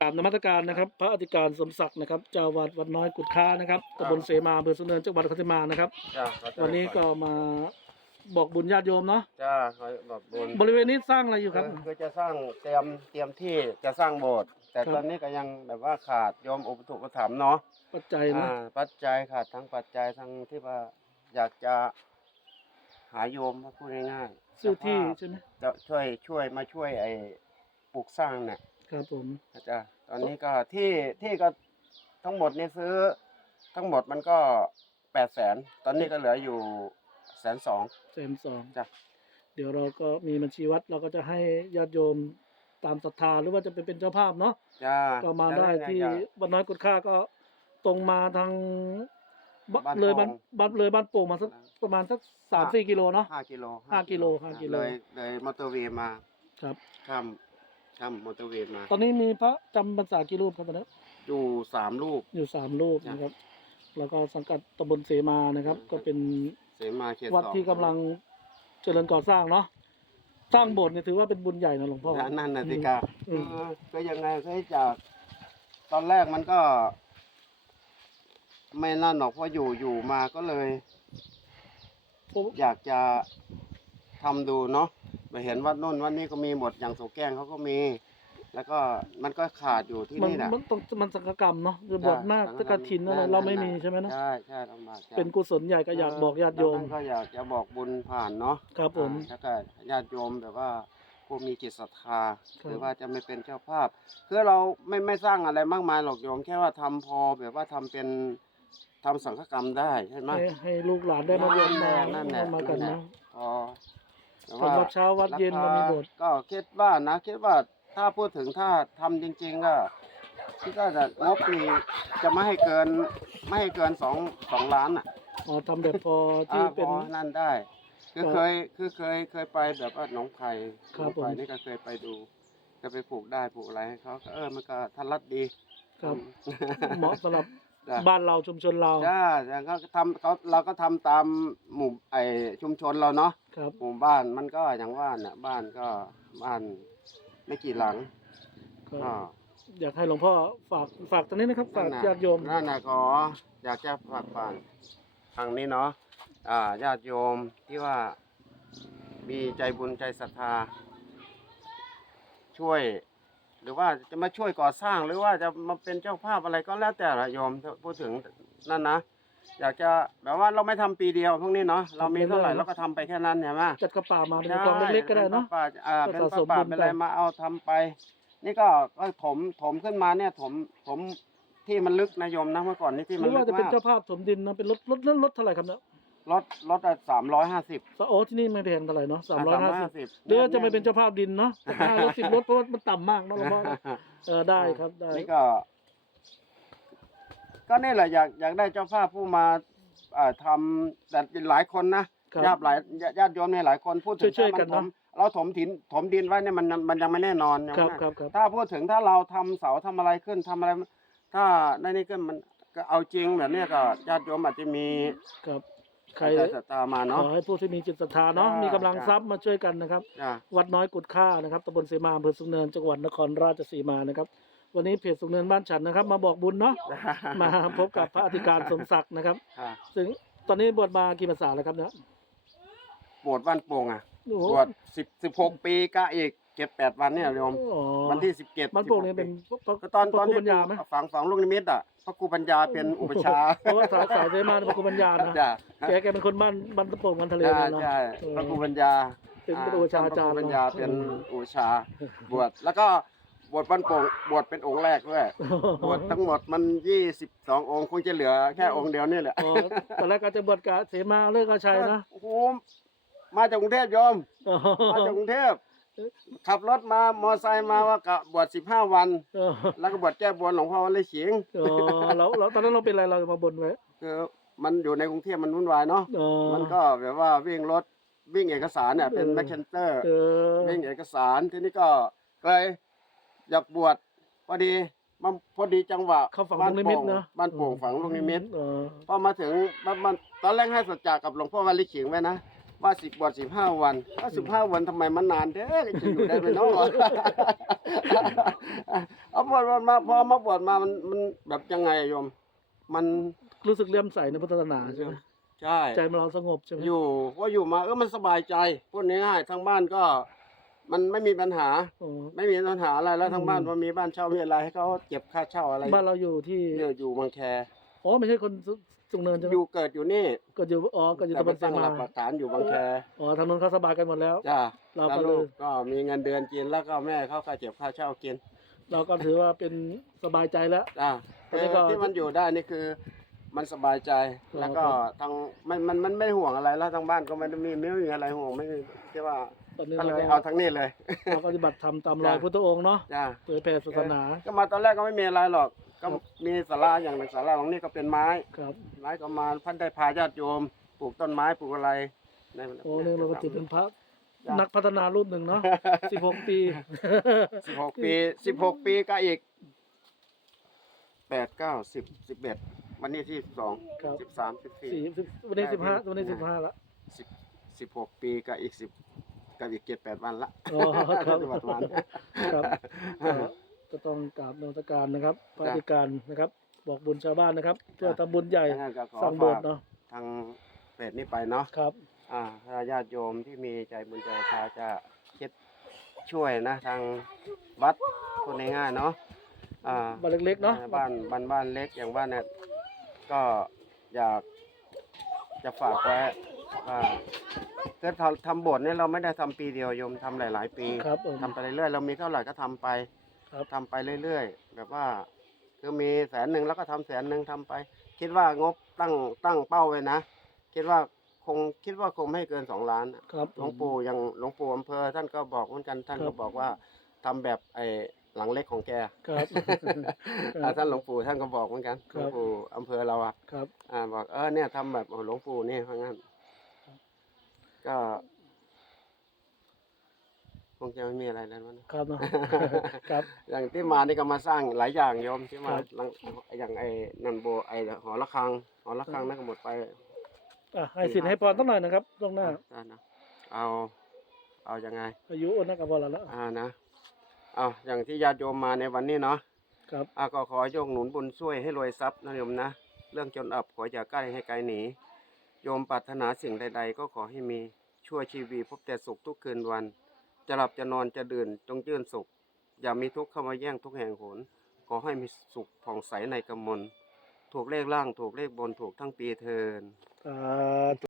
กราบนมัสการนะครับ พระอธิการสมศักดิ์นะครับเจ้าวัดวัดน้อยกุดค้านะครับตำบลเสมาอำเภอสุนเนินจังหวัดนครราชสีมานะครับ จ้าเขาจะวันนี้ก็มาบอกบุญญาติโยมเนาะจ้าเขาแบบบนบริเวณนี้สร้างอะไรอยู่ครับ คือคือจะสร้างเตรียมเตรียมที่จะสร้างโบสถ์แต่ครับ ตอนนี้ก็ยังแบบว่าขาดโยมอุปถุอุปถัมภ์เนาะปัจจัยนะ อ่าปัจจัยขาดทั้งปัจจัยทั้งที่ว่าอยากจะหาโยมมาพูดง่ายๆซื้อที่แต่ว่าใช่ไหมจะช่วยช่วยมาช่วยไอ้ปลูกสร้างเนี่ย ครับผมนะจ้ะตอนนี้ก็ที่ที่ก็ทั้งหมดนี่ซื้อ ทั้งหมดมันก็แปดแสนตอนนี้ก็เหลืออยู่แสนสองแสนสองจ้ะเดี๋ยวเราก็มีบัญชีวัดเราก็จะให้ญาติโยมตามศรัทธาหรือว่าจะเป็นเป็นเจ้าภาพเนาะจ้าก็มาได้ที่จ้ะวัดน้อยกุดค้าก็ตรงมาทางบบ้านเลยบ้านโป่งบ้านเลยบ้านโป่งมาสักประมาณสักสามสี่กิโลเนาะห้ากิโลห้ากิโลห้ากิโลเลยเลยมอเตอร์เวย์มาครับข้าม ข้ามมอเตอร์เวย์มา ตอนนี้มีพระจำพรรษากี่รูปครับตอนนี้อยู่สามลูกอยู่สามรูปจ้ะนะครับ แล้วก็สังกัดตำบลเสมานะครับ ก็เป็นเสมาเขตวัดสองที่กำลังเจริญก่อสร้างเนาะสร้างโบสถ์เนี่ยถือว่าเป็นบุญใหญ่นะหลวงพ่อนั่นนั่นนะสิกาอืมคือก็ยังไงก็จากตอนแรกมันก็ ไม่นั่นหรอกเพราะอยู่อยู่มาก็เลยเพราะอยากจะทำดูเนาะ ไปเห็นวัดโน่นวัดนี้ก็มีหมดอย่างโสแก้งเขาก็มี แล้วก็มันก็ขาดอยู่ที่มันนี่แหละมันต้องมันสังฆกรรมเนาะคือบวชนาคตะกฐินอะไรเราไม่มีใช่ไหมนะใช่ใช่ลำบากใจเป็นกุศลใหญ่ก็อยากบอกญาติโยมดังนั้นก็อยากจะบอกบุญผ่านเนาะครับผมอ่าแล้วก็ญาติโยมแบบว่าผู้มีจิตศรัทธาครับหรือว่าจะไม่เป็นเจ้าภาพคือเราไม่ไม่สร้างอะไรมากมายหรอกโยมแค่ว่าทำพอแบบว่าทำเป็นทำสังฆกรรมได้ใช่ไหมให้ให้ลูกหลานได้มาเรียนมานั่นแหละมากันนั่นแหนะละพอ แต่สำหรับเช้าวัดเย็นเรามีโบสถ์ก็คิดว่านะคิดว่าถ้าพูดถึงถ้าทำจริง ๆ ก็คิดว่าจะงบนี่จะไม่ให้เกินไม่ให้เกินสองสองล้านอะอ๋อทำแบบพอที่อ่าเป็น พอนั่นได้ คือครับเคยคือเคยเคยไปแบบว่าหนองไผ่ครัหนบองไผ่ผม นี่ก็เคยไปดูก็ไปปลูกได้ปลูกอะไรให้เขาก็เออมันก็ทันรัดดี ครับอืมเหมาะสำหรับ จ้ะ บ้านเราชุมชนเราจ้าแต่ก็ทำเขาเราก็ทำตามหมู่ไอชุมชนเราเนาะครับ หมู่บ้านมันก็อย่างว่าน่ะบ้านก็บ้านไม่กี่หลังก็ก็อยากให้หลวงพ่อฝากฝากตรงนี้นะครับ ฝากนั่นน่ะญาติโยม นั่นนะขออยากจะฝากผ่านทางนี้เนาะอ่าญาติโยมที่ว่ามีใจบุญใจศรัทธา ช่วยห รือว่าจะมาช่วยก่อสร้างหรือว่าจะมาเป็นเจ้าภาพอะไรก็แล้วแต่ละโยมถ้าพูดถึงนั่นนะ อยากจะแบบว่าเราไม่ทำปีเดียวพวกนี้เนาะเรามีเท่าไหร่เราก็ทำไปแค่นั้นใช่ไหม จัดกระป่ามาเป็นกองเล็กๆก็ได้เนาะ ป็ป่าอ่าก็เป็นสะสป่ามป่าบุญเป็นอะไรไปมาเอาทำไป นี่ก็ก็ถมถมขึ้นมาเนี่ยถมถมที่มันลึกนะโยมนะเมื่อก่อนนี่ที่หมัรืนอลึว่ากจะเป็นมากเจ้าภาพถมดินนะเป็นรถรถรถรถเท่าไหร่ครับเนี่ย รถรถสามร้อยห้าสิบโอ้ที่นี่ไม่แพงเท่าไหร่เนาะสามร้อยห้าสิบ350หรือว่าจะไม่เป็นเจ้าภาพดินเนาะห้ารถสิบรถเพราะว่ามันต่ำมากเนาะหลวงพ่อเออได้ครับได้นี่ก็ ก็นี่แหละอยากอยากได้เจ้าภาพผู้มาอ่าทำแต่หลายคนนะครับญาติหลายญาติโยมเนี่ยหลายคนพูดถึงช่วยๆกันถ้ามัเนอะถมเราถมถินถมดินไว้เนี่ยมันมันยังไม่แน่นอนใช่ไหมครับครับครับถ้าพูดถึงถ้าเราทำเสาทำอะไรขึ้นทำอะไร ถ้าในนี้ก็มันก็เอาจริงแบบเนี้ยก็ญาติโยมอาจจะมีครับ ใครใจศรัทธามาขเนาะอให้ผู้ที่มีจิตศรัทธาเนาะ จ้ามีมีกำลังทรัพย์มาช่วยกันนะครับ จ้ะวัดน้อยกุดค่านะครับตำบลเสมาอำเภอสุนเนินจังหวัดนครราชสีมานะครับ วันนี้เพจสุนเนินบ้านฉันนะครับ มาบอกบุญเนาะ มาพบกับพระอธิการสมศักดิ์นะครับ ค่ะซึ่งตอนนี้บวชมากี่พรรษาแล้วครับเนี่ยบวชวันโป่งอะโอ้โหบวชสิบสิบหกปีกะอีก เจ็ดแปดวันเนี่ยโยมอ๋อวันที่สิบเจ็ดบ้านโป่งนี่เป็นพระก็ตอนพตอระนครูที่ปัญญาไหมฝังฝังลูกนิมิตอะพระครูปัญญาเป็นอุปชฌาย์เพราะว่าสายสายเสมาพระครูปัญญานะจ้ะแกแกเป็นคนบ้านบ้านตะโป่งบ้านทะเลใช่เนาะใช่เออพระครูปัญญาเป็นพระอุปชฌาย์อาจารย์พะคปัญญาเนอะเป็นอุปชฌาย์บวชแล้วก็บวชวันโป่งบวชเป็นองค์แรกด้วยบวชทั้งหมดมันยี่สิบสององค์คงจะเหลือแค่องค์เดียวนี่แหละอ๋อตอนแรกก็จะบวชกับเสมาเลิกอาชัยนะโอ้โหมาจากกรุงเทพโยมมาจากกรุงเทพ ขับรถมามอไซค์มาว่ากะบวชสิบห้าวัน เออแล้วก็บวชแก้บนหลวงพ่อวันเลยขิงเออแล้วแล้วตอนนั้นเราเป็นอะไรเรามาบนไว้คือมันอยู่ในกรุงเทพมันวุ่นวายเนาะเออ มันก็แบบว่าวิ่งรถวิ่งเอกสารเนี่ยเป็นเออ แมคเชนเตอร์ เออวิ่งเอกสารทีนี้ก็เลยอยากบวชพอดีมันพอดีจังหวะเข้าฝั่งบ้าลูกนิมิตโป่งนะบ้านโป่งฝังลูกนิมิตเออพอมาถึงมันมันตอนแรกให้สัจจะกับหลวงพ่อวันลิขิงไว้นะ ว่าสิบบวชสิบห้าวันก็สิบห้าวันทำไมมันนานเด้อจะอยู่ได้ไหมเนาะเอาบวชวันมาพอมาบวชมามันมันแบบยังไงอะโยม มันรู้สึกเลื่อมใสในพุทธศาสนาใช่ไหมใช่ ใจมันเราสงบใช่ไหมอยู่ว่าอยู่มาเออมันสบายใจพูดง่ายๆทางบ้านก็ มันไม่มีปัญหา โอ้ไม่มีปัญหาอะไรแล้วทางบ้านอืมพอมีบ้านเช่ามีอะไรให้เขาเก็บค่าเช่าอะไรบ้านเราอยู่ที่ เนี่ยอยู่บางแค อ๋อไม่ใช่คนสุ สุงเนินใช่ไหมอยู่เกิดอยู่นี่ก็อยู่อ๋อก็อยู่แต่ตำบไปลเสตั้งหมาลักปักฐานอยู่บางแคอ๋อทางนู้นเขาสบายกันหมดแล้ว จ้าเราแล้วก็เลยลูกก็มีเงินเดือนกินแล้วก็แม่เขาก็เก็บค่าเช่ากินเราก็ถือว่าเป็นสบายใจแล้ว จ้าตอนนี้ก็ที่มันอยู่ได้นี่คือ มันสบายใจครับแล้วก็ทางมันมันมันไม่ห่วงอะไรแล้วทางบ้านก็ไม่ได้มีไม่มีอะไรห่วงไม่ที่ว่าตอนนี้ก็เราเลยก็เอาทั้งนี้เลย เราก็ปฏิบัติธรรมตามรอยจ้ะ พุทธองค์เนาะจ้าเผยแผ่ศาสนา ก็มาตอนแรกก็ไม่มีอะไรหรอก ก็ครับมีศาลาอย่างหนึ่งศาลาของนี่ก็เป็นไม้ครับไม้ก็มาท่านได้พาญาติโยม ปลูกต้นไม้ปลูกอะไรในโอ้นี่เราก็ถือเป็นพระจ้ะนักพัฒนารูปหนึ่งเนาะสิบหกปีสิบหกปีสิบหกปีก็อีกแปดเก้าสิบสิบเอ็ดวันนี้ที่สิบสองครับสิบสามสิบสี่สี่สิบวันนี้สิบห้าวันนี้สิบห้าละสิบสิบหกปีก็อีกสิบก็อีกเจ็ดแปดวันละอ๋อครับประมาณครับ ก็ก็ต้องกราบนมัสการนะครับพระอธิการนะครับ บอกบุญชาวบ้านนะครับเพื่อทำบุญใหญ่งั้นก็ขอสร้างโบสฝากถ์เนาะทางเพจนี้ไปเนาะครับ อ่าถ้าญาติโยมที่มีใจบุญใจศรัทธาจะคิดช่วยนะ ทางวัดคนง่ายๆเนาะอ่า บ้านเล็กๆเนาะบ้านบ้านบ้านเล็กอย่างบ้านเนี่ยก็อยากจะฝากไว้ว่าถ้าทำทำโบสถ์เนี่ยเราไม่ได้ทำปีเดียวโยมทำหลาย ๆ ปีครับผมทำไปเรื่อยๆเรามีเท่าไหร่ก็ทำไป ครับ ทำไปเรื่อยๆ แบบว่า คือมีแสนหนึ่งแล้วก็ทำแสนหนึ่งทำไป คิดว่างบตั้งตั้งเป้าไว้นะ คิดว่าคงคิดว่าคงไม่เกินสองล้านอะ ครับ หลวงปู่อย่างหลวงปู่อำเภอท่านก็บอกเหมือนกันท่านครัก็บ บอกว่าทำแบบไอ้หลังเล็กของแกครับอ่าท่านหลวงปู่ท่านก็บอกเหมือนกันคหรัลบวงปู่อำเภอเราอะครับ อ่าบอกเออเนี่ยทำแบบหลวงปู่นี่เพราะงั้น ก็ค งจะไม่มีอะไรแล้วมั้งครับเนาะ ครับ อย่างที่มานี่ก็มาสร้างหลายอย่างโยมที่มาครับ หลังอย่างไอ้นันโบไอ้หอระฆังหอระฆังนั่นก็หมดไปอะให้สินให้พรสักหน่อยนะครับตรงหน้าได้นะเอาเอายังไง อายุอนนักกับพอแล้วอ่านะเอาอย่างที่ญาติโยมมาในวันนี้เนาะครับ อาก็ขอโยกหนุนบุญช่วยให้รวยทรัพย์นะโยมนะ เรื่องจนอับขออย่าใกล้ให้ไกลหนี โยมปรารถนาสิ่งใด ๆ ก็ขอให้มีชั่วชีวีพบแต่สุขทุกคืนวัน จะหลับจะนอนจะดื่นจงยื่นสุข อย่ามีทุกข์เข้ามาแย่งทุกแห่งโหนขอให้มีสุขผ่องใสในกำมลถูกเลขล่างถูกเลขบนถูกทั้งปีเทิน สาธุ